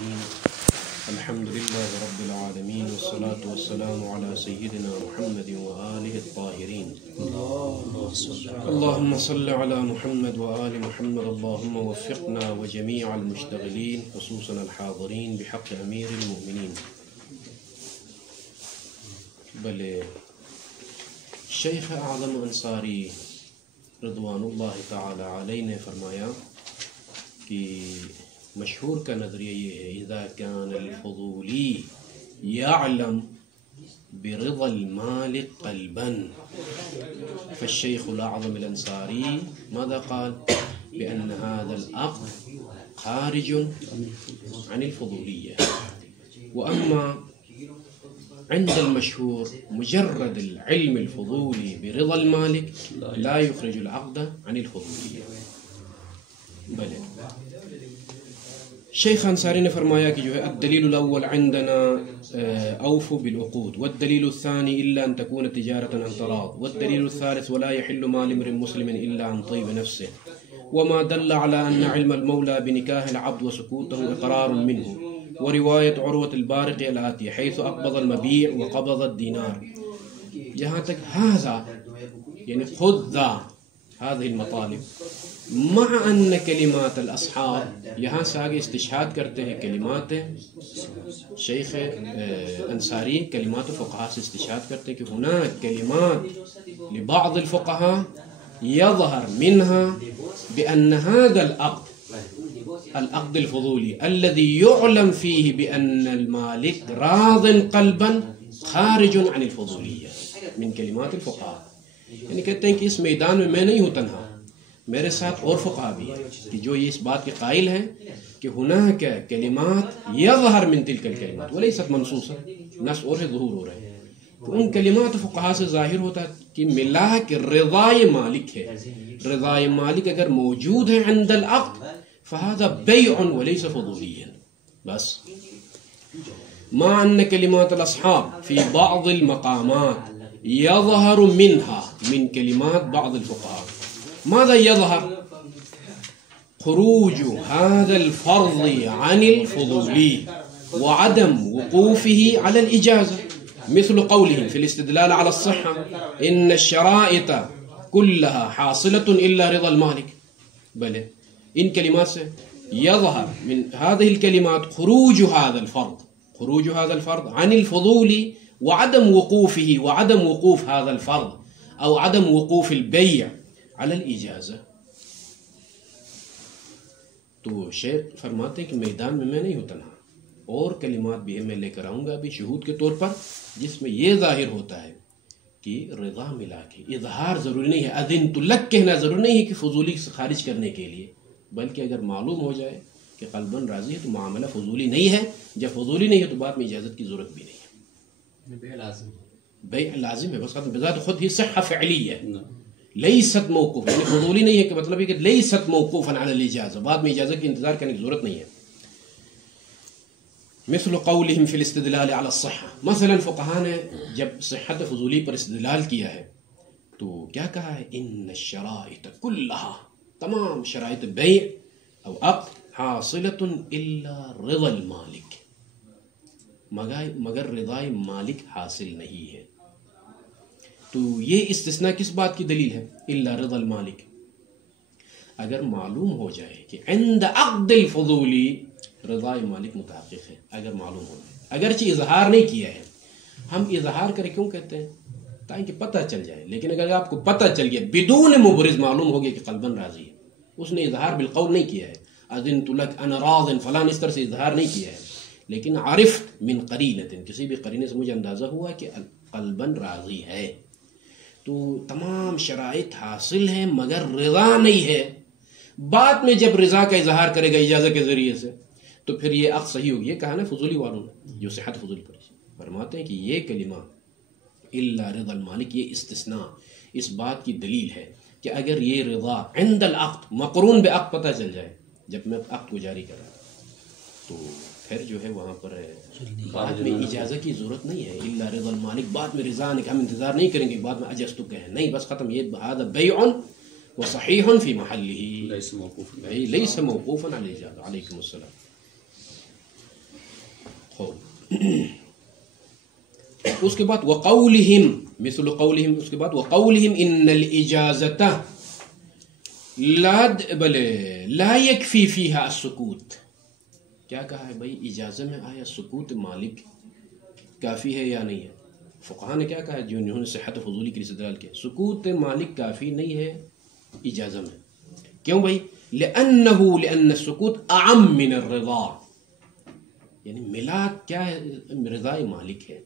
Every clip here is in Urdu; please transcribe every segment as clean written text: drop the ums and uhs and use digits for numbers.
الرحيم الحمد لله رب العالمين والصلاة والسلام على سيدنا محمد وآله الطاهرين اللهم صل على محمد وآل محمد اللهم وفقنا وجميع المشتغلين خصوصا الحاضرين بحق أمير المؤمنين. بلے شیخ اعظم انصاری رضوان اللہ تعالی علیہ نے فرمایا کہ مشہور کا نظریہ یہ ہے اذا كان الفضولی يعلم برضا المالك قلبا فالشيخ الأعظم الأنصاري ماذا قال؟ بأن هذا العقد خارج عن الفضولية. وأما عند المشهور مجرد العلم الفضولي برضا المالك لا يخرج العقد عن الفضولية. بلے شیخ انصاری نے فرمایا کہ جو ہے الدلیل الاول عندنا اوفوا بالعقود والدلیل الثاني الا ان تكون تجارة عن تراض والدلیل الثالث ولا يحل مال امرئ مسلم الا عن طيب نفسه وما دل على ان علم المولى بنكاح العبد وسكوته اقرار منه ورواية عروة البارق الآتية حيث أقبض المبيع وقبض الدينار. جہاں تک هذا يعني خذ هذه المطالب مع أن كلمات الأصحاب یہاں سے آگے استشهاد کرتے ہیں کلمات شیخ انصاری کلمات فقہاء سے استشهاد کرتے ہیں کہ هناك كلمات لبعض الفقهاء يظهر منها بأن هذا العقد الفضولي الذي يعلم فيه بأن المالك راض قلبا خارج عن الفضولية من كلمات الفقهاء. یعنی کہتے ہیں کہ اس میدان میں نہیں ہوں تنہا، میرے ساتھ اور فقہاء بھی ہیں کہ جو یہ اس بات کے قائل ہیں کہ هناك كلمات يظهر من تلك الكلمات وليست منصوصة، نص اور ظہور ہو رہے ہیں تو ان کلمات فقہاء سے ظاہر ہوتا ہے کہ ملاک رضائے مالک ہے. رضائے مالک اگر موجود ہے عند العقد فهذا بيع وليس فضوليا. بس مع أن كلمات الأصحاب في بعض المقامات يظهر منها من كلمات بعض الفقهاء ماذا يظهر؟ خروج هذا الفرض عن الفضولي وعدم وقوفه على الإجازة مثل قولهم في الاستدلال على الصحة إن الشرائط كلها حاصلة إلا رضا المالك. بلى ان کلمات سے يظهر من هذه الكلمات خروج هذا الفرض عن الفضول وعدم وقوف هذا الفرض او عدم وقوف البيع على الإجازة. تو شیخ فرماتے ہیں کہ میدان میں نہیں ہوں تنہا، اور کلمات بھی میں لے کر آؤں گا ابھی شہود کے طور پر جس میں یہ ظاہر ہوتا ہے کہ رضا ملا کے اظہار ضروری نہیں ہے، اذنت لک کہنا ضروری نہیں ہے کہ فضولی سے خارج کرنے کے لیے، بلکہ اگر معلوم ہو جائے کہ قلباً راضی ہے تو معاملہ فضولی نہیں ہے، جب فضولی نہیں ہے تو بعد میں اجازت کی ضرورت بھی نہیں ہے. بیع لازم ہے بس بذات خود ہی صحہ فعلیہ لیست موقوف، یعنی فضولی نہیں ہے کہ مطلب ہے کہ لیست موقوفا علی الاجازہ، بعد میں اجازت کی انتظار کرنے کی ضرورت نہیں ہے. مثل قولهم في الاستدلال على الصحة، مثلا فقہاء نے جب صحت فضولی پر استدلال کیا ہے تو کیا کہا ہے؟ ان الشرائط كلها تمام شرائط بیع او عقد حاصلۃ الا رضا المالک، مگر رضا مالک حاصل نہیں ہے. تو یہ استثناء کس بات کی دلیل ہے؟ الا رضا المالک. اگر معلوم ہو جائے کہ عند عقد الفضولی رضا مالک متحقق ہے، اگر معلوم ہو جائے، اگرچہ اظہار نہیں کیا ہے، ہم اظہار کریں کیوں کہتے ہیں؟ تاکہ پتہ چل جائے. لیکن اگر آپ کو پتہ چل گیا بدون مبرز معلوم ہو گیا کہ قلباً راضی ہے، اس نے اظہار بالقول نہیں کیا ہے، اذنت لک انا راض فلان اس طرح سے اظہار نہیں کیا ہے، لیکن عرفت من قرینۃ کسی بھی قرینے سے مجھے اندازہ ہوا کہ قلباً راضی ہے، تو تمام شرائط حاصل ہیں مگر رضا نہیں ہے. بعد میں جب رضا کا اظہار کرے گا اجازت کے ذریعے سے تو پھر یہ عقد صحیح ہوگی. یہ کہا نا فضولی والوں نے جو صحت فضولی پر فرماتے ہیں کہ یہ کلمہ الا رضا المالک یہ استثناء اس بات کی دلیل ہے کہ اگر یہ رضا عند العقد مقرون بعقد پتہ چل جائے جب میں عقد کو جاری کر رہا تو پھر جو ہے وہاں پر بعد میں اجازت کی ضرورت نہیں ہے. الا رضا المالک بعد میں رضا نے ہم انتظار نہیں کریں گے بعد میں اجزت کہیں نہیں، بس ختم. یہ هذا بیع وصحیح فی محلہ لیس موقوفا علی الاجازہ. علیکم السلام. اس کے بعد وقولہم مثل قولہم، اس کے بعد وقولہم ان الاجازت لا یکفی فیہا السکوت. کیا کہا ہے بھائی اجازت میں آیا سکوت مالک کافی ہے یا نہیں ہے؟ فقہاء نے کیا کہا ہے جنہوں نے صحت فضولی کی استدلال کیا، سکوت مالک کافی نہیں ہے اجازت میں. کیوں بھائی؟ لأن السکوت اعم من الرضا، یعنی ملاک کیا ہے؟ رضا مالک ہے.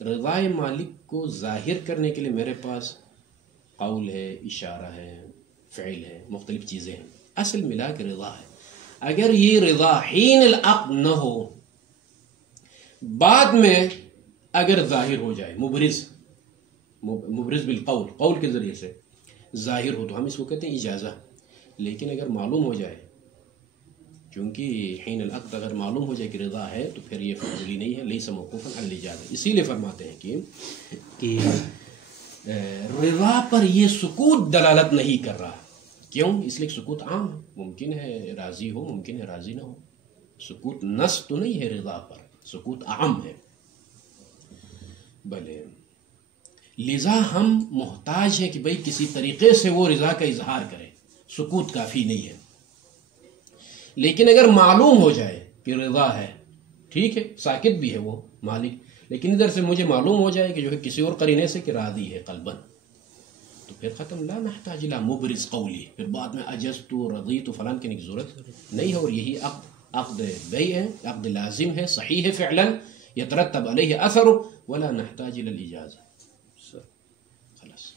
رضا مالک کو ظاہر کرنے کے لیے میرے پاس قول ہے، اشارہ ہے، فعل ہے، مختلف چیزیں ہیں. اصل ملاک رضا ہے. اگر یہ رضا حین العقد نہ ہو، بعد میں اگر ظاہر ہو جائے، مبرز بالقول، قول کے ذریعے سے ظاہر ہو، تو ہم اس کو کہتے ہیں اجازہ. لیکن اگر معلوم ہو جائے، چونکہ حین العقد اگر معلوم ہو جائے کہ رضا ہے، تو پھر یہ فضولی نہیں ہے، لیس موقوفا علی الاجازہ. اسی لیے فرماتے ہیں کہ رضا پر یہ سکوت دلالت نہیں کر رہا. کیوں؟ اس لیے سکوت عام ہے، ممکن ہے راضی ہو، ممکن ہے راضی نہ ہو. سکوت نص تو نہیں ہے رضا پر، سکوت عام ہے. بھلے لذا ہم محتاج ہیں کہ بھئی کسی طریقے سے وہ رضا کا اظہار کرے. سکوت کافی نہیں ہے. لیکن اگر معلوم ہو جائے کہ رضا ہے، ٹھیک ہے، ساکت بھی ہے وہ مالک، لیکن ادھر سے مجھے معلوم ہو جائے کہ جو ہے کسی اور قرینے سے کہ راضی ہے قلباً، تو پھر ختم. لا نحتاج الى مبرز قولی، پھر بعد میں اجزت رضیت فلان کہنے کی ضرورت نہیں ہے. اور یہی عقد بیع ہے، عقد لازم ہے، صحیح ہے فعلا، یترتب علیہ اثر ولا نحتاج الى الاجازہ. خلاص.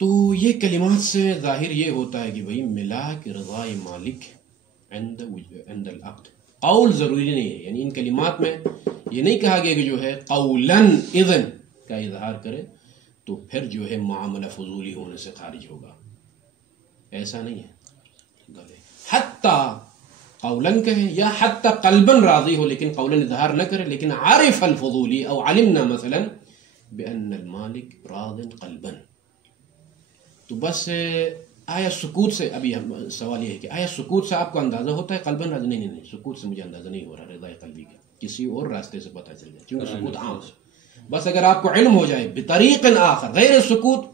تو یہ کلمات سے ظاہر یہ ہوتا ہے کہ بھئی ملاک رضا مالک عند العقد. قول ضروری نہیں ہے، یعنی ان کلمات میں یہ نہیں کہا گیا کہ جو ہے قولاً اذن کا اظہار کرے تو پھر جو ہے معاملہ فضولی ہونے سے خارج ہوگا. ایسا نہیں ہے. حتی قولاً کہیں یا حتی قلباً راضی ہو لیکن قولاً اظہار نہ کرے، لیکن عارف الفضولی او علمنا مثلا بأن المالک راض قلباً. تو بس آیا سکوت سے، ابھی سوال یہ ہے کہ آیا سکوت سے آپ کو اندازہ ہوتا ہے قلباً راضی؟ نہیں، سکوت سے مجھے اندازہ نہیں ہو رہا رضا قلبی کا، کسی اور راستے سے پتہ چل جائے، کیونکہ سکوت عام ہے. بس اگر آپ کو علم ہو جائے بطریق آخر غیر السکوت،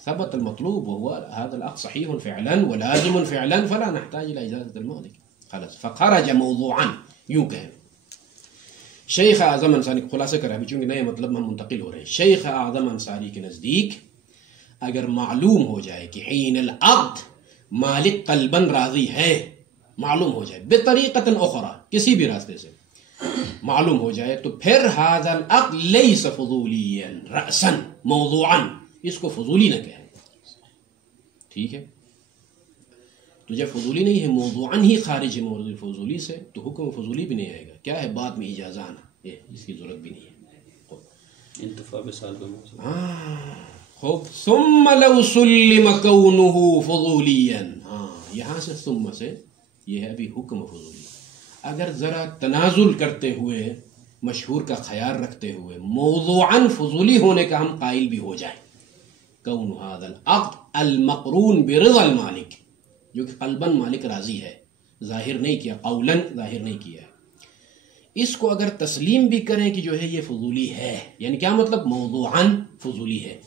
ثبت المطلوب وهو هذا العقد صحيح فعلا ولازم فعلا فلا نحتاج الى اجازة المالك. خلاص. فخرج موضوعا، یوں کہیں. شیخ اعظم انصاری خلاصہ کر رہا ہے چونکہ نئے مطلب ہم منتقل ہو رہے ہیں. شیخ اعظم انصاری کے نزدیک اگر معلوم ہو جائے کہ حین العقد مالک قلباً راضی ہے، معلوم ہو جائے بطریقۃ اخرى، کسی بھی راستے سے معلوم ہو جائے، تو پھر هذا العقد ليس فضوليا رأسا موضوعا، اس کو فضولی نہ کہیں. ٹھیک ہے. تو جب فضولی نہیں ہے، موضوعاً ہی خارج ہے موضوع فضولی سے، تو حکم فضولی بھی نہیں آئے گا. کیا ہے بعد میں اجازہ آنا، اس کی ضرورت بھی نہیں ہے. انتفاع بسال خوب. ثم لو سلم كونه فضوليا، یہاں سے ثم سے یہ ہے ابھی حکم فضولی. اگر ذرا تنازل کرتے ہوئے، مشہور کا خیال رکھتے ہوئے موضوعاً فضولی ہونے کا ہم قائل بھی ہو جائیں، کون هذا العقد المقرون برضا المالک، جو کہ قلباً مالک راضی ہے، ظاہر نہیں کیا، قولاً ظاہر نہیں کیا، اس کو اگر تسلیم بھی کریں کہ جو ہے یہ فضولی ہے، یعنی کیا مطلب موضوعاً فضولی ہے.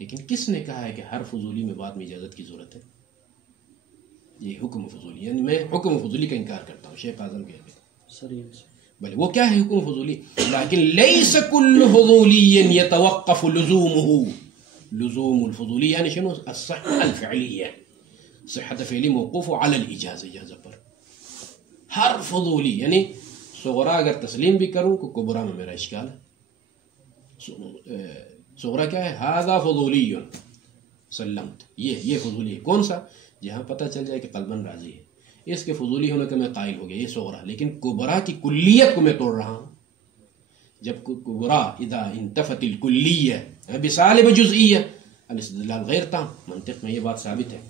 لیکن کس نے کہا ہے کہ ہر فضولی میں بعد میں اجازت کی ضرورت ہے؟ یہ حکم فضولی، یعنی میں حکم فضولی کا انکار کرتا ہوں. شیخ اعظم کہتے ہیں بھلے وہ کیا ہے حکم فضولی، لیکن لیس کل فضولی یتوقف لزومه، لزوم الفضولی یعنی شنو؟ الصحة الفعلیہ، صحت فعلی موقوف علی الاجازہ، اجازہ پر. ہر فضولی یعنی صغرا اگر تسلیم بھی کروں تو کبرا میں میرا اشکال ہے. صغرا کیا ہے؟ هذا فضولی سلمت، یہ فضولی ہے. کون سا؟ جہاں پتہ چل جائے کہ قلباً راضی ہے، اس کے فضولی ہونے کا میں قائل ہو گیا، یہ صغرا. لیکن کبرا کی کلیت کو میں توڑ رہا ہوں. جب کبرا اذا انتفت الکلیہ بسالب جزئیہ الاستدلال غیر تام، منطق میں یہ بات ثابت ہے.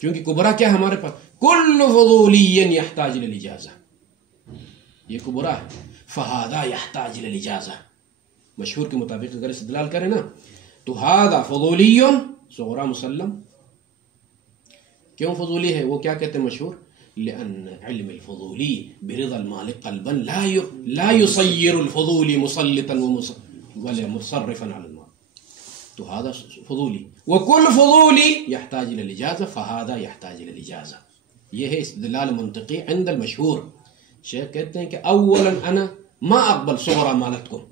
کیونکہ کبرا کیا ہمارے پاس کل فضولی یحتاج الى الاجازہ، یہ کبرا ہے. فہذا یحتاج الى الاجازہ، مشہور کے مطابق اگر استدلال کریں نا تو هذا فضولی صغرا مسلم. کیوں فضولی ہے؟ وہ کیا کہتے ہیں مشہور؟ لأن علم الفضولي برضا المالك قلبا لا يصير الفضولي مسلطا ولا مصرفا على المال. تو هذا فضولي، وكل فضولي يحتاج إلى الإجازة، فهذا يحتاج إلى الإجازة. یہ ہے استدلال منطقی عند المشہور. شیخ کہتے ہیں کہ اولا انا ما اقبل صغرا مالتكم،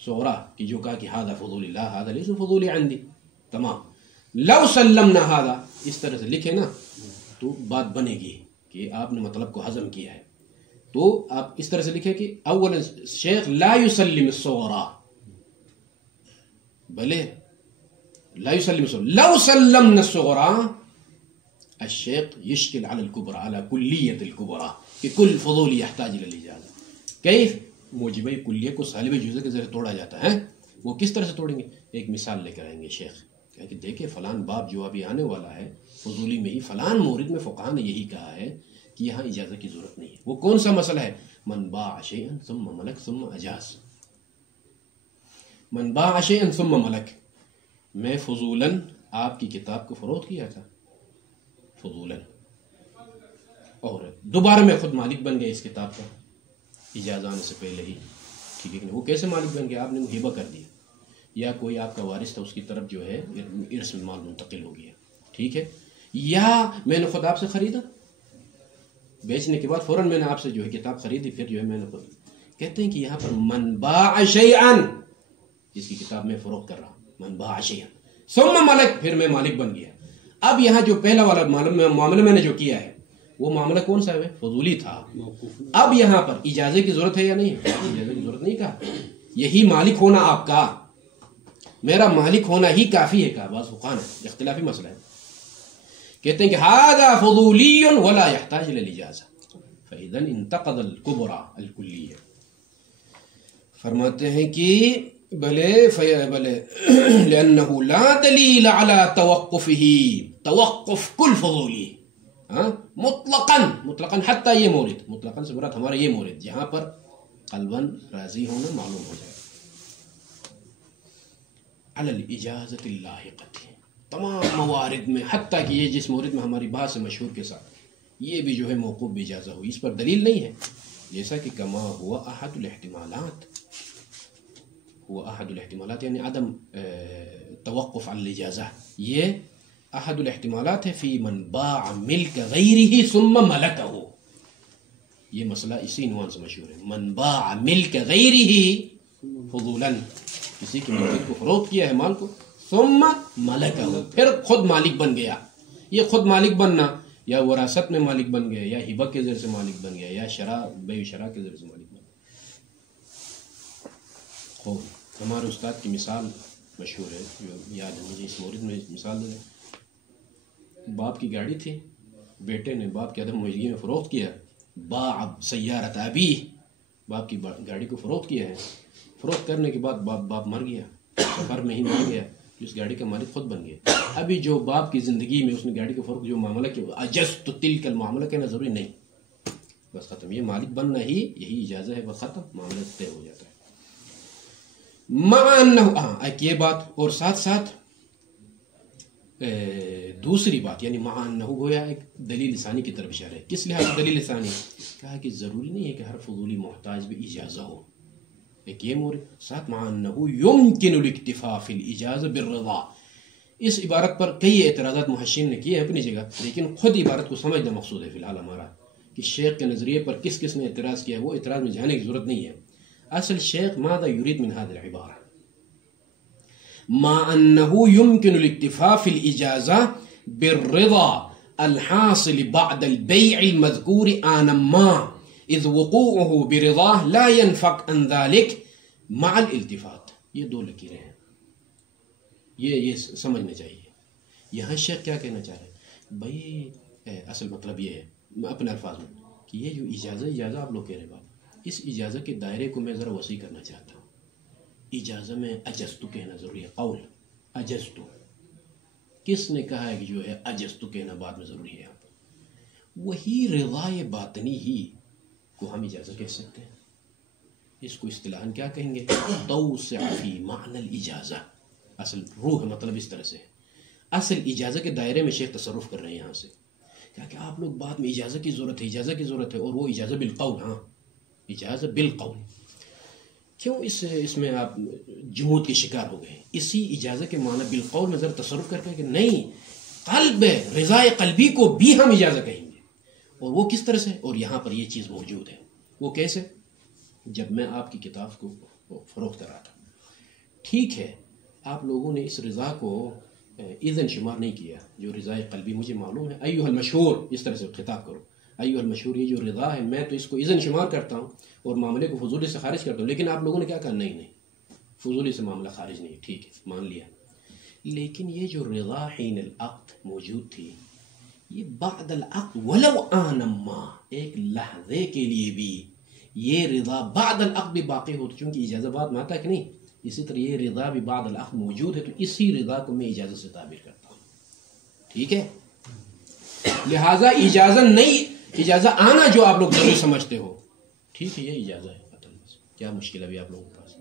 صغرا کی جو کہا کہ هذا فضول اللہ، هذا ليس فضولي عندي. تمام. لو سلمنا هذا، اس طرح سے لکھے نا تو بات بنے گی کہ آپ نے مطلب کو ہضم کیا ہے. تو آپ اس طرح سے لکھے کہ اولا شیخ لا يسلم الصغرا، بلے لا يسلم الصغرا. لو سلمنا الصغرا الشيخ يشكل على الكبرى، على كلية الكبرى، کہ كل فضول يحتاج إلى الإجازة. كيف؟ موجبہ کلیہ کو صالب جزء کے ذریعے توڑا جاتا ہے. وہ کس طرح سے توڑیں گے؟ ایک مثال لے کر آئیں گے شیخ کہ دیکھیں فلان باب جو ابھی آنے والا ہے فضولی میں ہی فلان مورد میں فقہا نے یہی کہا ہے کہ یہاں اجازت کی ضرورت نہیں ہے. وہ کون سا مسئلہ ہے؟ من باع شیئا ثم ملک ثم اجاز. من باع شیئا ثم ملک، میں فضولاً آپ کی کتاب کو فروخت کیا تھا فضولاً، اور دوبارہ میں خود مالک بن گیا اس کتاب کا اجازہ آنے سے پہلے ہی. ٹھیک ہے کہ وہ کیسے مالک بن گیا؟ آپ نے وہ ہبہ کر دیا، یا کوئی آپ کا وارث تھا اس کی طرف جو ہے ارث میں مال منتقل ہو گیا. ٹھیک ہے. یا میں نے خود آپ سے خریدا، بیچنے کے بعد فوراً میں نے آپ سے جو ہے کتاب خریدی، پھر جو ہے میں نے خود. کہتے ہیں کہ یہاں پر من باع شیئا، جس کی کتاب میں فروخت کر رہا ہوں، من باع شیئا ثم ملک، پھر میں مالک بن گیا. اب یہاں جو پہلا والا معاملہ میں نے جو کیا ہے وہ معاملہ کون سا ہے؟ فضولی تھا. اب یہاں پر اجازت کی ضرورت ہے یا نہیں؟ اجازت کی ضرورت نہیں. کہا یہی مالک ہونا آپ کا، میرا مالک ہونا ہی کافی ہے. کہا بعض فقہاء ہے اختلافی مسئلہ ہے، کہتے ہیں کہ هذا فضولی ولا يحتاج الى الاجازہ، فاذا انتقض الكبرى الکلیہ. فرماتے ہیں کہ بلے لأنه لا دلیل على توقفه، توقف کل فضولی مطلقاً حتی یہ مورد، مطلقاً سے مراد ہمارا یہ مورد جہاں پر قلباً راضی ہونا معلوم ہو جائے. علی الاجازت اللاحقۃ، تمام موارد میں، حتیٰ کہ یہ جس مورد میں ہماری بات سے مشہور کے ساتھ یہ بھی جو ہے موقوف باجازہ ہوئی، اس پر دلیل نہیں ہے. جیسا کہ کما ہوا احد الاحتمالات، ہوا احد الاحتمالات یعنی عدم توقف علی الاجازہ، یہ احد الاحتمالات ہے. فی من باع ملک غیرہ ثم ملکہ، یہ مسئلہ اسی عنوان سے مشہور ہے. من باع ملک غیرہ فضولاً، کسی کی ملکیت کو فروخت کیا ہے مال کو، ثم ملکہ، پھر خود مالک بن گیا. یہ خود مالک بننا یا وراثت میں مالک بن گیا، یا ہبہ کے ذریعے سے مالک بن گیا، یا شرع بیع شرع کے ذریعے سے مالک بن گیا. خوب ہمارے استاد کی مثال مشہور ہے جو یاد ہے مجھے، اس مورد میں مثال دے دیں. باپ کی گاڑی تھی، بیٹے نے باپ کی عدم موجودگی میں فروخت کیا. باع سیارۃ ابیہ، باپ کی گاڑی کو فروخت کیا ہے. فروخت کرنے کے بعد باپ مر گیا، سفر میں ہی مر گیا، اس گاڑی کا مالک خود بن گیا. ابھی جو باپ کی زندگی میں اس نے گاڑی کو فروخت جو معاملہ کیا، اجزت تلک المعاملہ کہنا ضروری نہیں، بس ختم. یہ مالک بننا ہی یہی اجازت ہے، بس ختم، معاملہ طے ہو جاتا ہے. مع انہ، ایک یہ بات، اور ساتھ ساتھ دوسری بات یعنی مع انہ گویا ایک دلیل ثانی کی طرف اشارہ ہے. کس لحاظ سے دلیل ثانی؟ کہا کہ ضروری نہیں ہے کہ ہر فضولی محتاج بھی اجازہ ہو. ایک یہ مورد، ساتھ مع انہ یمکن الاکتفاء فی الاجازہ بالرضا. اس عبارت پر کئی اعتراضات محشین نے کیے اپنی جگہ، لیکن خود عبارت کو سمجھنا مقصود ہے فی الحال ہمارا کہ شیخ کے نظریے پر کس کس نے اعتراض کیا. وہ اعتراض میں جانے کی ضرورت نہیں ہے. اصل شیخ ماذا يريد من هذه العبارة؟ مع أنه يمكن الاكتفاء في الإجازة بالرضا الحاصل بعد البيع المذكور آنا ما، إذ وقوعه برضاه لا ينفك عن ذلك مع الالتفات. یہ دو لکیریں ہیں، یہ سمجھنا چاہیے. یہاں شیخ کیا کہنا چاہ رہے ہیں بھائی؟ اصل مطلب یہ ہے اپنے الفاظ میں کہ یہ جو اجازہ آپ لوگ کہہ رہے بات، اس اجازت کے دائرے کو میں ذرا وسیع کرنا چاہتا ہوں. اجازت میں اجزتو کہنا ضروری ہے. قول اجزتو، کس نے کہا ہے کہ جو ہے اجزتو کہنا بعد میں ضروری ہے؟ وہی رضا باطنی ہی کو ہم اجازت کہہ سکتے ہیں. اس کو اصطلاحاً کیا کہیں گے؟ توسع فی معنی الاجازہ. اصل روح مطلب اس طرح سے ہے. اصل اجازت کے دائرے میں شیخ تصرف کر رہے ہیں یہاں سے کہ آپ لوگ بعد میں اجازت کی ضرورت ہے، اجازت کی ضرورت ہے، اور وہ اجازت بالقول، ہاں اجازت بالقول. کیوں اس میں آپ جمود کے شکار ہو گئے؟ اسی اجازت کے معنی بالقول میں ذرا تصرف کر کے کہ نہیں، قلب رضا قلبی کو بھی ہم اجازت کہیں گے. اور وہ کس طرح سے؟ اور یہاں پر یہ چیز موجود ہے. وہ کیسے؟ جب میں آپ کی کتاب کو فروخت کر رہا تھا، ٹھیک ہے آپ لوگوں نے اس رضا کو اذن شمار نہیں کیا، جو رضا قلبی مجھے معلوم ہے، ایھا المشہور اس طرح سے خطاب کرو، ایھا المشہور، یہ جو رضا ہے میں تو اس کو اذن شمار کرتا ہوں اور معاملے کو فضولی سے خارج کرتا ہوں. لیکن آپ لوگوں نے کیا کہا؟ نہیں فضولی سے معاملہ خارج نہیں. ٹھیک ہے مان لیا، لیکن یہ جو رضا حین العقد موجود تھی، یہ بعد العقد ولو آنما، ایک لحظے کے لیے بھی یہ رضا بعد العقد بھی باقی ہوتی، چونکہ اجازت بعد میں آتا کہ نہیں، اسی طرح یہ رضا بھی بعد العقد موجود ہے، تو اسی رضا کو میں اجازت سے تعبیر کرتا ہوں. ٹھیک ہے، لہذا اجازت نہیں، اجازت آنا جو آپ لوگ ضروری سمجھتے ہو، ٹھیک ہے یہ اجازت ہے، کیا مشکل ابھی آپ لوگوں کے پاس؟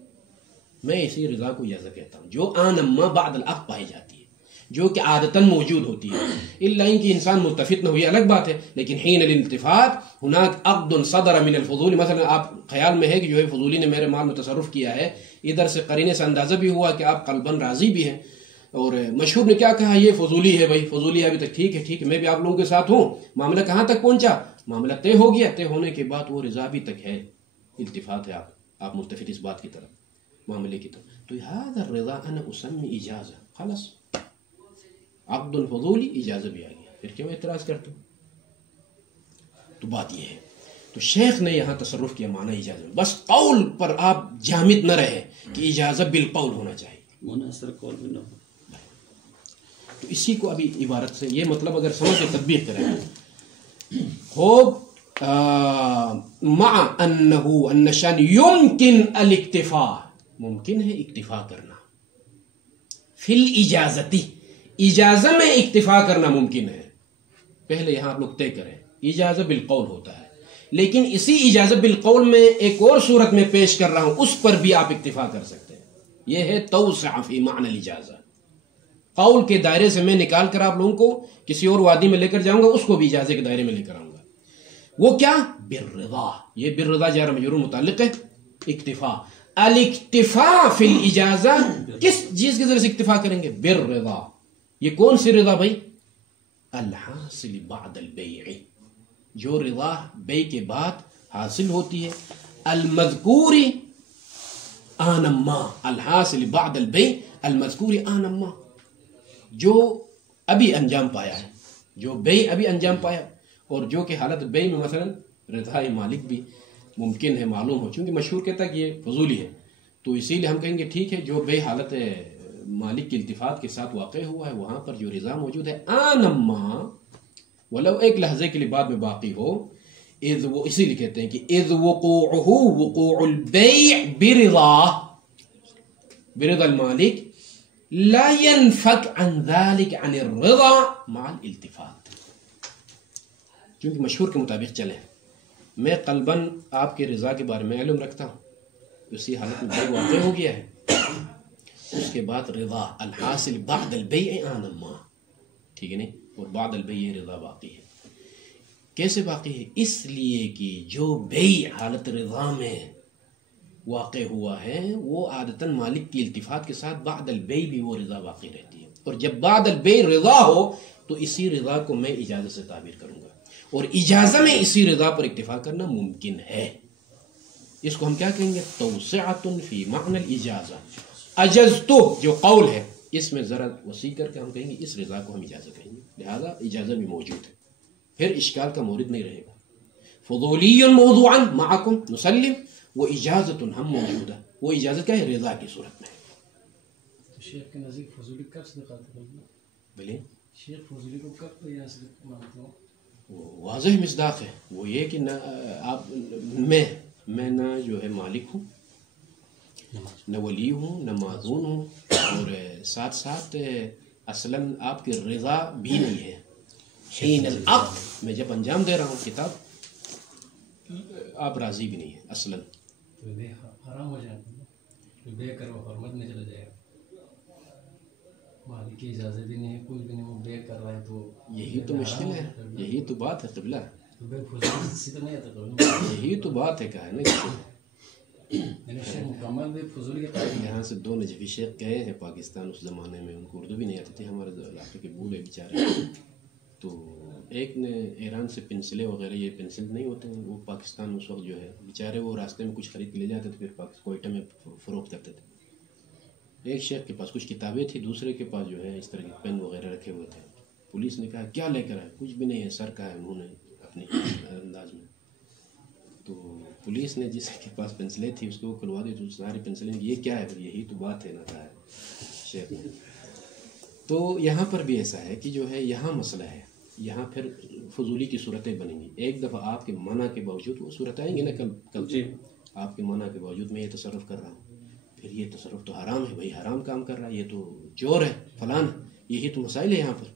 میں اسی رضا کو اجازت کہتا ہوں جو آنما بعد العقد پائی جاتی ہے، جو کہ عادتاً موجود ہوتی ہے، الا ان کہ انسان ملتفت نہ ہوئی الگ بات ہے. لیکن حین الالتفات ہناک عقد صدر من الفضول، مثلا آپ خیال میں ہے کہ جو ہے فضولی نے میرے مال میں تصرف کیا ہے، ادھر سے قرینے سے اندازہ بھی ہوا کہ آپ قلباً راضی بھی ہیں، اور مشہور نے کیا کہا؟ یہ فضولی ہے بھائی، فضولی ہے ابھی تک. ٹھیک ہے میں بھی آپ لوگوں کے ساتھ ہوں. معاملہ کہاں تک پہنچا؟ معاملہ طے ہو گیا، طے ہونے کے بعد وہ رضا بھی تک ہے، التفات ہے، آپ ملتفت اس بات کی طرف، معاملے کی طرف. تو هذا الرضا انا اسمی اجازہ، خلاص عقد الفضولی اجازت بھی آ گیا، پھر کیوں اعتراض کرتے ہو؟ تو بات یہ ہے. تو شیخ نے یہاں تصرف کیا معنی اجازت، بس قول پر آپ جامد نہ رہے کہ اجازت بالقول ہونا چاہیے، منحصر قول بھی نہ ہو. تو اسی کو ابھی عبارت سے یہ مطلب اگر سمجھ کے تطبیق کریں، خوب مع انه النشان يمكن الاکتفاء، ممکن ہے اکتفا کرنا، فی الاجازتی، اجازت میں اکتفا کرنا ممکن ہے. پہلے یہاں آپ لوگ طے کریں اجازت بالقول ہوتا ہے، لیکن اسی اجازت بالقول میں ایک اور صورت میں پیش کر رہا ہوں، اس پر بھی آپ اکتفا کر سکتے ہیں. یہ ہے توسع فی معنی الاجازہ. قول کے دائرے سے میں نکال کر آپ لوگوں کو کسی اور وادی میں لے کر جاؤں گا، اس کو بھی اجازت کے دائرے میں لے کر آؤں گا. وہ کیا؟ بالرضا. یہ بالرضا جار مجرور متعلق ہے اکتفا. الاکتفا فی الاجازہ، کس چیز کے ذریعے سے اکتفا کریں گے؟ بالرضا. یہ کون سی رضا بھائی؟ الحاصل بعد البیع، جو رضا بیع کے بعد حاصل ہوتی ہے. المذکور آنما، الحاصل بعد البیع المذکور آنما، جو ابھی انجام پایا ہے، جو بیع ابھی انجام پایا، اور جو کہ حالت بیع میں مثلا رضا مالک بھی ممکن ہے معلوم ہو، چونکہ مشہور کہتا ہے کہ یہ فضولی ہے، تو اسی لیے ہم کہیں گے ٹھیک ہے جو بیع حالت مالک کی التفات کے ساتھ واقع ہوا ہے، وہاں پر جو رضا موجود ہے آنما، ولو ایک لحظے کے لیے بعد میں باقی ہو، اذ وہ اسی لیے کہتے ہیں کہ اذ وقوعه وقوع البیع برضا المالک لا ينفك عن ذلك عن الرضا مع الالتفات. چونکہ مشہور کے مطابق چلیں، میں قلباً آپ کے رضا کے بارے میں علم رکھتا ہوں، اسی حالت میں بیع واقع ہو گیا ہے، اس کے بعد رضا الحاصل بعد البیع آنما، ٹھیک ہے نہیں، اور بعد البیع رضا باقی ہے. کیسے باقی ہے؟ اس لیے کہ جو بیع حالت رضا میں واقع ہوا ہے وہ عادتاً مالک کی التفات کے ساتھ بعد البیع بھی وہ رضا باقی رہتی ہے، اور جب بعد البیع رضا ہو تو اسی رضا کو میں اجازت سے تعبیر کروں گا، اور اجازت میں اسی رضا پر اکتفا کرنا ممکن ہے. اس کو ہم کیا کہیں گے؟ توسعۃ فی معنی الاجازہ. اجزتو جو قول ہے، اس میں ذرا وسیع کر کے ہم کہیں گے اس رضا کو ہم اجازت کہیں گے، لہذا اجازت بھی موجود ہے، پھر اشکال کا مورد نہیں رہے گا. فضولی موضوعا معکم نسلم، وہ اجازت ہم موجود ہے، وہ اجازت کیا ہے؟ رضا کی صورت میں. تو شیخ کے نزدیک فضولی کب سے دخلت ہوگی؟ بلے شیخ فضولی کو کب یہاں سے مانتے ہو؟ واضح مصداق ہے، وہ یہ کہ نہ آپ میں نہ جو ہے مالک ہوں، نہ ولی ہوں، نہ معذون ہوں، اور ساتھ ساتھ اصلاً آپ کی رضا بھی نہیں ہے. حین العقد میں جب انجام دے رہا ہوں کتاب، آپ راضی بھی نہیں ہیں اصلاً. تو بے حرام ہو جاتا ہے، بے کرو حرمت میں چلا جائے گا. مالک کی اجازت ہی نہیں ہے، کوئی بھی نہیں، وہ بے کر رہا ہے تو یہی تو مشکل ہے، یہی تو بات ہے قبلہ، تو بے فضول سے تو نہیں آتا قبلہ، یہی تو بات ہے کہا ہے نا. یعنی شیخ مکمل بے فضول کے قائل ہیں. یہاں سے 2 نجفی شیخ گئے ہیں پاکستان اس زمانے میں، ان کو اردو بھی نہیں آتی تھی، ہمارے علاقے کے بوڑھے بیچارے. تو ایک نے ایران سے پنسلیں وغیرہ، یہ پنسل نہیں ہوتے ہیں، وہ پاکستان میں اس وقت جو ہے بیچارے وہ راستے میں کچھ خرید کے لے جاتے تھے، پھر کوئٹہ میں فروخت کرتے تھے. ایک شیخ کے پاس کچھ کتابیں تھی، دوسرے کے پاس جو ہے اس طرح کے پین وغیرہ رکھے ہوئے تھے. پولیس نے کہا کیا لے کر آئے؟ کچھ بھی نہیں ہے سر، کہا ہے انہوں نے اپنے انداز میں. تو پولیس نے جس کے پاس پنسلیں تھی اس کو وہ کھلوا دی، تو ساری پنسلیں یہ کیا ہے؟ یہی تو بات ہے نا، کہا ہے شیخ نے. تو یہاں پر بھی ایسا ہے کہ جو ہے یہاں مسئلہ ہے، یہاں پھر فضولی کی صورتیں بنیں گی. ایک دفعہ آپ کے منع کے باوجود وہ صورت آئیں گی نا کل جی، آپ کے منع کے باوجود میں یہ تصرف کر رہا ہوں، پھر یہ تصرف تو حرام ہے، بھائی حرام کام کر رہا ہے، یہ تو چور ہے فلان. یہی تو مسائل ہے. یہاں پر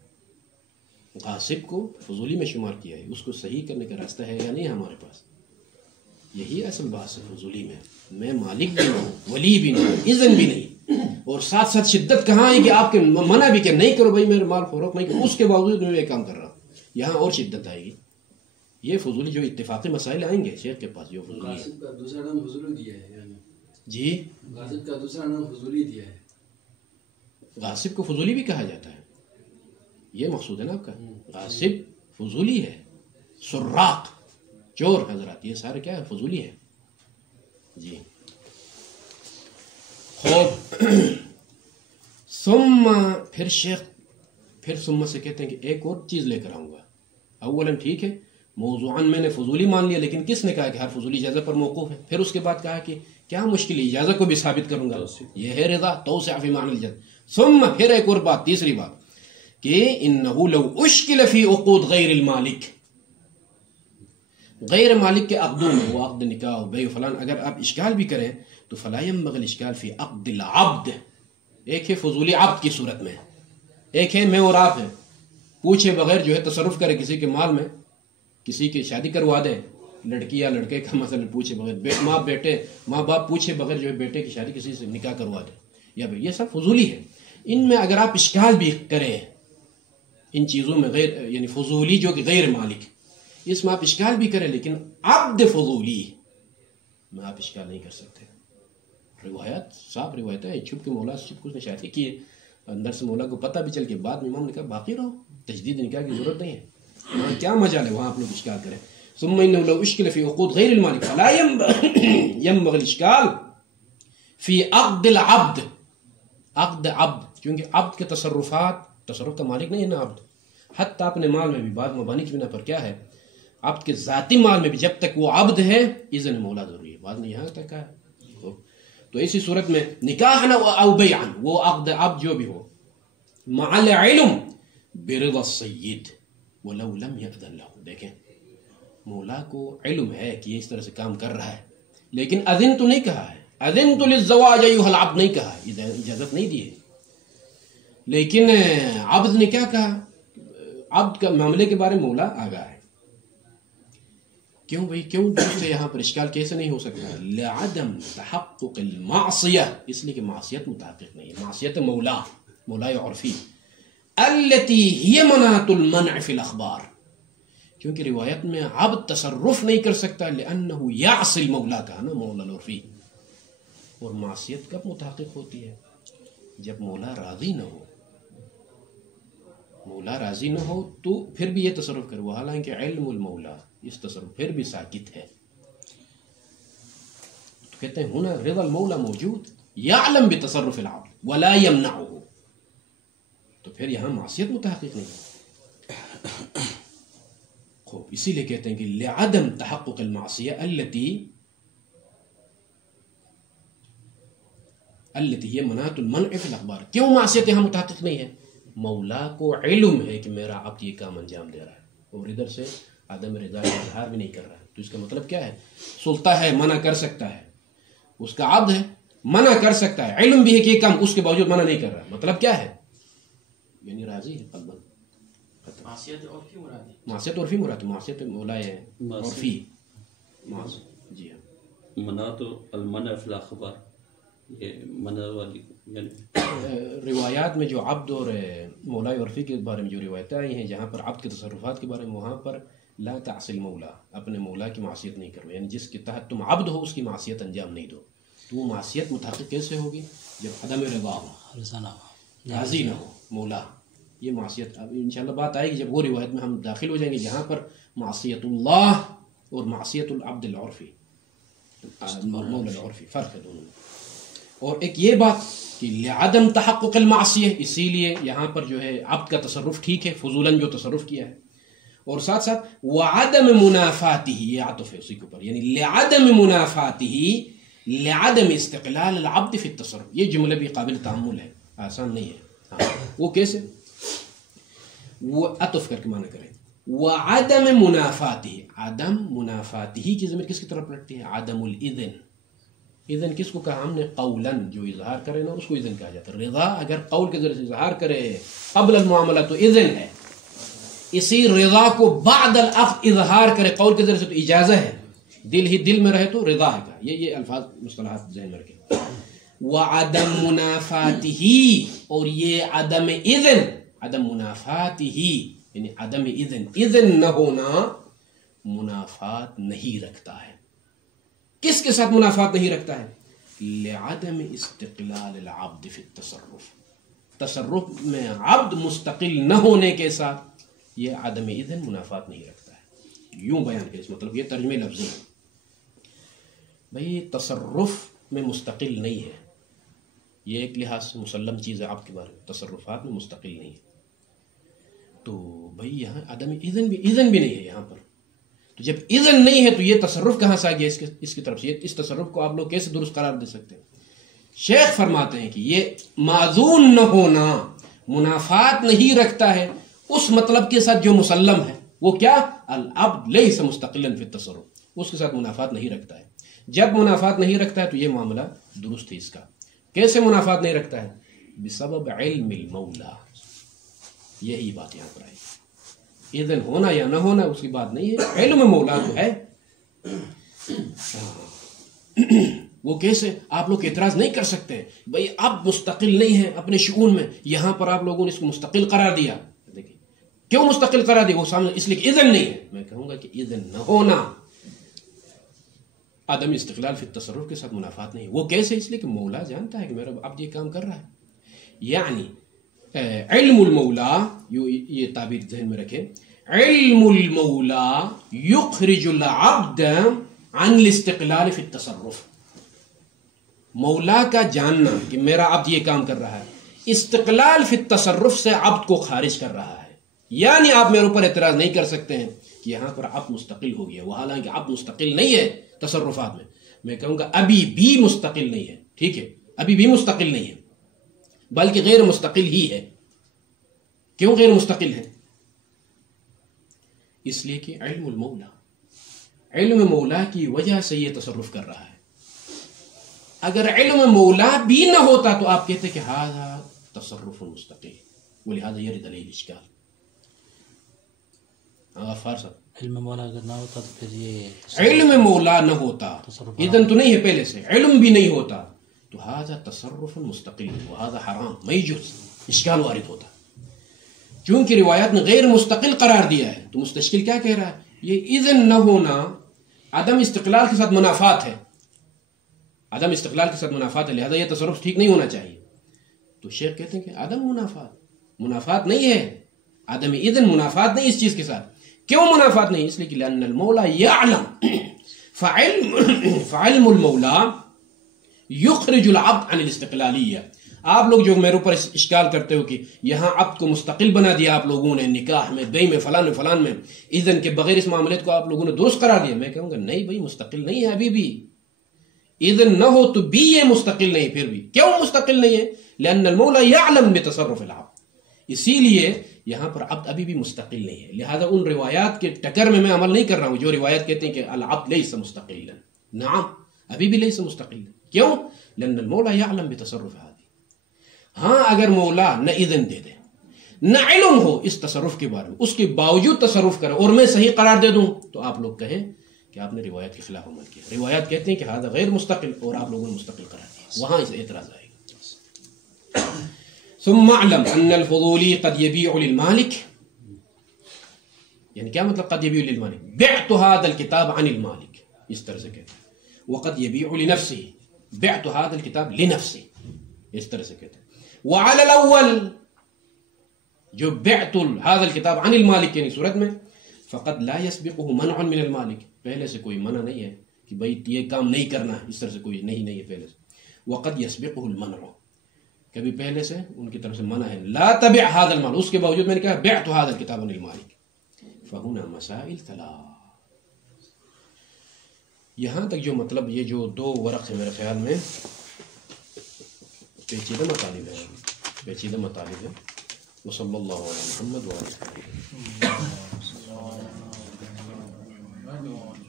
غاصب کو فضولی میں شمار کیا ہے، اس کو صحیح کرنے کا راستہ ہے یا نہیں ہمارے پاس؟ یہی اصل بات ہے فضولی میں. میں مالک بھی نہ ہوں، ولی بھی نہ ہوں، اذن بھی نہیں، اور ساتھ ساتھ شدت کہاں ہے کہ آپ کے منع بھی کہ نہیں کرو بھائی، میرے مال فروخت نہیں کرو، اس کے باوجود میں یہ کام کر رہا ہوں. یہاں اور شدت آئے گی. یہ فضولی جو اتفاقی مسائل آئیں گے شیخ کے پاس جو فضولی ہے. غاصب کا دوسرا نام فضولی دیا ہے، یعنی جی، غاصب کا دوسرا نام فضولی دیا ہے. غاصب کو فضولی بھی کہا جاتا ہے، یہ مقصود ہے نا آپ کا. غاصب فضولی ہے، سراق چور حضرات، یہ سارے کیا ہے؟ فضولی ہے. جی خوب. ثم پھر شیخ پھر ثم سے کہتے ہیں کہ ایک اور چیز لے کر آؤں گا. اولا ٹھیک ہے، موضوعاً میں نے فضولی مان لیا، لیکن کس نے کہا کہ ہر فضولی اجازت پر موقوف ہے؟ پھر اس کے بعد کہا کہ کیا مشکل ہے، اجازت کو بھی ثابت کروں گا، یہ ہے رضا توسع فی معنی الجد. ثم پھر ایک اور بات، تیسری بات کہ انہ لو اشکل فی عقود غیر المالک، غیر مالک کے عقدوں میں، وہ عقد نکاح و بیع فلان، اگر آپ اشکال بھی کریں تو فلا ينبغي الاشکال فی عقد العبد. ایک ہے فضولی عبد کی صورت میں، ایک ہے میں اور آپ ہیں، پوچھے بغیر جو ہے تصرف کرے کسی کے مال میں، کسی کی شادی کروا دے، لڑکی یا لڑکے کا مثلا پوچھے بغیر، ماں باپ پوچھے بغیر جو ہے بیٹے کی شادی کسی سے نکاح کروا دے، یا بھائی یہ سب فضولی ہے. ان میں اگر آپ اشکال بھی کریں ان چیزوں میں، غیر یعنی فضولی جو کہ غیر مالک، اس میں آپ اشکال بھی کریں، لیکن عبد فضولی میں آپ اشکال نہیں کر سکتے. روایات صاف روایتیں ہیں، چھپ کے مولا سے چھپ کے اس نے شادی کی ہے، اندر سے مولا کو پتہ بھی چل کے بعد میں امام نے کہا باقی رہو، تجدید نکاح کی ضرورت نہیں ہے. وہاں کیا مجال ہے، وہاں آپ لوگ اشکال کریں. ثم انه لو اشکل فی عقود غیر المالک فلا ينبغي الاشکال فی عقد العبد. عقد عبد، کیونکہ عبد کے تصرف کا مالک نہیں ہے نا عبد. حتی اپنے مال میں بھی بعض مبانی کی بنا پر کیا ہے، عبد کے ذاتی مال میں بھی جب تک وہ عبد ہے اذن مولا ضروری ہے. بعد میں یہاں تک ہے. تو اسی صورت میں نکاح او بیعا، وہ عقد عبد جو بھی ہو، مع العلم برضا السید ولو لم یأذن له. دیکھیں مولا کو علم ہے کہ یہ اس طرح سے کام کر رہا ہے، لیکن اذن تو نہیں کہا ہے، اذنت للزواج ایھا العبد نہیں کہا، اجازت نہیں دی ہے. لیکن عبد نے کیا کہا؟ عبد کا معاملے کے بارے میں مولا آگاہ ہے. کیوں بھائی، کیوں دوسرے یہاں پر اشکال کیسے نہیں ہو سکتا؟ لعدم تحقق المعصیہ، اس لیے کہ معصیت متحقق نہیں ہے، معصیت مولا عرفی التي هي مناط المنع فی الاخبار، کیونکہ روایت میں عبد تصرف نہیں کر سکتا، لأنه یعصی المولا کا نا مولا العرفی. اور معصیت کب متحقق ہوتی ہے؟ جب مولا راضی نہ ہو. مولا راضی نہ ہو تو پھر بھی یہ تصرف کرے، حالانکہ علم المولا اس تصرف پھر بھی ساکت ہے. تو کہتے ہیں ہونا رضا المولا موجود، یعلم بتصرف العبد ولا یمنعه، تو پھر یہاں معصیت متحقق نہیں ہے. خوب، اسی لیے کہتے ہیں کہ لعدم تحقق المعصیہ التي یہ مناط المنع فی الاخبار. کیوں معصیت یہاں متحقق نہیں ہے؟ مولا کو علم ہے کہ میرا عبد یہ کام انجام دے رہا ہے، اور ادھر سے عدم رضا کا اظہار بھی نہیں کر رہا ہے. تو اس کا مطلب کیا ہے؟ سلطہ ہے، منع کر سکتا ہے، اس کا عبد ہے، منع کر سکتا ہے، علم بھی ہے کہ یہ کام، اس کے باوجود منع نہیں کر رہا. مطلب کیا ہے؟ یعنی راضی ہے قلباً. معصیت عرفی مراد ہے، معصیت عرفی مراد، معصیت مولا ہے عرفی. جی ہاں، مناط المنع فی الاخبار. روایات میں جو عبد اور مولا عرفی کے بارے میں جو روایتیں آئی ہیں جہاں پر عبد کے تصرفات کے بارے میں، وہاں پر لا تعصی مولا، اپنے مولا کی معصیت نہیں کرو، یعنی جس کے تحت تم عبد ہو اس کی معصیت انجام نہیں دو. تو وہ معصیت متحقق کیسے ہوگی؟ جب عدم رضا ہو، راضی نہ ہو مولا. یہ معصیت اب انشاءاللہ بات آئے گی جب وہ روایت میں ہم داخل ہو جائیں گے جہاں پر معصیت اللہ اور معصیت العبد العرفی، مولا العرفی، فرق ہے دونوں میں. اور ایک یہ بات کہ لعدم تحقق المعصیہ، اسی لیے یہاں پر جو ہے عبد کا تصرف ٹھیک ہے، فضولاً جو تصرف کیا ہے، اور ساتھ ساتھ وعدم منافاتہ، یہ عطف ہے اسی کے اوپر، یعنی لعدم منافاتہ، لعدم استقلال العبد فی التصرف. یہ جملہ بھی قابل تأمل ہے، آسان نہیں ہے. وہ کیسے؟ وہ عطف کر کے معنی کریں. وعدم منافاتہ، عدم منافاتہ کی ضمیر کس کی طرف لگتی ہے؟ عدم الاذن. اذن کس کو کہا ہم نے؟ قولاً، جو اظہار کرے نا اس کو اذن کہا جاتا ہے. رضا اگر قول کے ذریعے سے اظہار کرے قبل المعاملہ تو اذن ہے، اسی رضا کو بعد العقد اظہار کرے قول کے ذریعے سے تو اجازہ ہے. دل ہی دل میں رہے تو رضا ہے. یہ الفاظ مصطلحات ذہن میں رکھیں. وعدم منافاتہ، اور یہ عدم اذن، عدم منافاتہ یعنی عدم اذن، اذن نہ ہونا منافات نہیں رکھتا ہے. کس کے ساتھ منافات نہیں رکھتا ہے؟ لعدم استقلال العبد فی التصرف، تصرف میں عبد مستقل نہ ہونے کے ساتھ یہ عدم اذن منافات نہیں رکھتا ہے. یوں بیان کریں، اس مطلب یہ ترجمہ لفظی ہے. بھئی تصرف میں مستقل نہیں ہے، یہ ایک لحاظ سے مسلم چیز ہے عبد کے بارے میں، تصرفات میں مستقل نہیں ہے. تو بھئی یہاں عدم اذن بھی نہیں ہے یہاں پر. تو جب اذن نہیں ہے تو یہ تصرف کہاں سے آ گیا اس کی طرف سے؟ اس تصرف کو آپ لوگ کیسے درست قرار دے سکتے ہیں؟ شیخ فرماتے ہیں کہ یہ معذون نہ ہونا منافات نہیں رکھتا ہے اس مطلب کے ساتھ جو مسلم ہے. وہ کیا؟ العبد لیس مستقلا فی التصرف، اس کے ساتھ منافات نہیں رکھتا ہے. جب منافات نہیں رکھتا ہے تو یہ معاملہ درست ہے اس کا. کیسے منافات نہیں رکھتا ہے؟ بسبب علم المولا. یہی بات یہاں پر آئی. اذن ہونا یا نہ ہونا اس کی بات نہیں ہے، علم مولا جو ہے وہ کیسے آپ لوگ اعتراض نہیں کر سکتے بھئی اب مستقل نہیں ہے اپنے شؤون میں. یہاں پر آپ لوگوں نے اس کو مستقل قرار دیا. دیکھیں کیوں مستقل قرار دیا؟ وہ سامنے اس لیے کہ اذن نہیں ہے. میں کہوں گا کہ اذن نہ ہونا عدم استقلال فی التصرف کے ساتھ منافات نہیں. وہ کیسے؟ اس لیے کہ مولا جانتا ہے کہ میرا عبد یہ کام کر رہا ہے. یعنی علم المولا، یہ تعبیر ذہن میں رکھیں، علم المولا یخرج العبد عن الاستقلال فی التصرف. مولا کا جاننا کہ میرا عبد یہ کام کر رہا ہے استقلال فی التصرف سے عبد کو خارج کر رہا ہے. یعنی آپ میرے اوپر اعتراض نہیں کر سکتے ہیں کہ یہاں پر عبد مستقل ہو گیا، وہ حالانکہ عبد مستقل نہیں ہے تصرفات میں. میں کہوں گا ابھی بھی مستقل نہیں ہے. ٹھیک ہے، ابھی بھی مستقل نہیں ہے بلکہ غیر مستقل ہی ہے. کیوں غیر مستقل ہے؟ اس لیے کہ علم المولا، علم مولا کی وجہ سے یہ تصرف کر رہا ہے. اگر علم مولا بھی نہ ہوتا تو آپ کہتے کہ ھذا تصرف مستقل، ولہذا یرد علیہ الاشکال. غفار صاحب، علم مولا اگر نہ ہوتا تو پھر یہ علم مولا نہ ہوتا، اذن تو نہیں ہے پہلے سے، علم بھی نہیں ہوتا تو ھذا تصرف مستقل وھذا حرام، میجوز اشکال وارد ہوتا. چونکہ روایات نے غیر مستقل قرار دیا ہے تو مستشکل کیا کہہ رہا ہے؟ یہ اذن نہ ہونا عدم استقلال کے ساتھ منافات ہے، عدم استقلال کے ساتھ منافات ہے، لہذا یہ تصرف ٹھیک نہیں ہونا چاہیے. تو شیخ کہتے ہیں کہ عدم منافات نہیں ہے، عدم اذن منافات نہیں اس چیز کے ساتھ. کیوں منافات نہیں؟ اس لیے کہ لأن المولا يعلم فعلم المولا یخرج العبد عن الاستقلالیہ. آپ لوگ جو میرے اوپر اشکال کرتے ہو کہ یہاں عبد کو مستقل بنا دیا آپ لوگوں نے، نکاح میں، بے میں، فلان میں، اذن کے بغیر اس معاملے کو آپ لوگوں نے درست قرار دیا. میں کہوں گا نہیں بھائی، مستقل نہیں ہے ابھی بھی. اذن نہ ہو تو بھی یہ مستقل نہیں. پھر بھی کیوں مستقل نہیں ہے؟ لأن المولا يعلم بتصرف العبد. اسی لیے یہاں پر عبد ابھی بھی مستقل نہیں ہے. لہذا ان روایات کے ٹکر میں عمل نہیں کر رہا ہوں جو روایات کہتے ہیں کہ العبد لیس مستقلا. نعم، ابھی بھی لیس مستقل. کیوں؟ لأن المولا يعلم بتصرف هذه. ہاں اگر مولا نہ اذن دے دے نہ علم ہو اس تصرف کے بارے میں، اس کے باوجود تصرف کرے اور میں صحیح قرار دے دوں تو آپ لوگ کہیں کہ آپ نے روایت کے خلاف عمل کیا. روایات کہتے ہیں کہ ہذا غیر مستقل اور آپ لوگوں نے مستقل قرار دیا, وہاں اس اعتراض آئے گا. ثم اعلم ان الفضولی قد یبیع للمالک, یعنی کیا مطلب قد یبیع للمالک؟ بعت هذا الكتاب عن المالک, اس طرح سے کہتے ہیں. وقد یبیع لنفسه, بعت هذا الكتاب لنفسه, اس طرح سے کہتے ہیں. وعلى الاول جو بعت هذا الكتاب عن المالک یعنی صورت میں, فقد لا يسبقه منع من المالک, پہلے سے کوئی منع نہیں ہے کہ بھئی یہ کام نہیں کرنا ہے, اس طرح سے کوئی نہیں ہے پہلے سے. وقد يسبقه المنع, کبھی پہلے سے ان کی طرف سے منع ہے. لا تبع هذا المال, اس کے باوجود میں نے کہا بعت هذا الكتاب عن المالک. فهنا مسائل ثلاث. یہاں تک جو مطلب یہ جو دو ورق ہے میرے خیال میں پیچیدہ مطالب ہے, پیچیدہ مطالب ہے. وصلی اللہ علی محمد وعلی آلہ.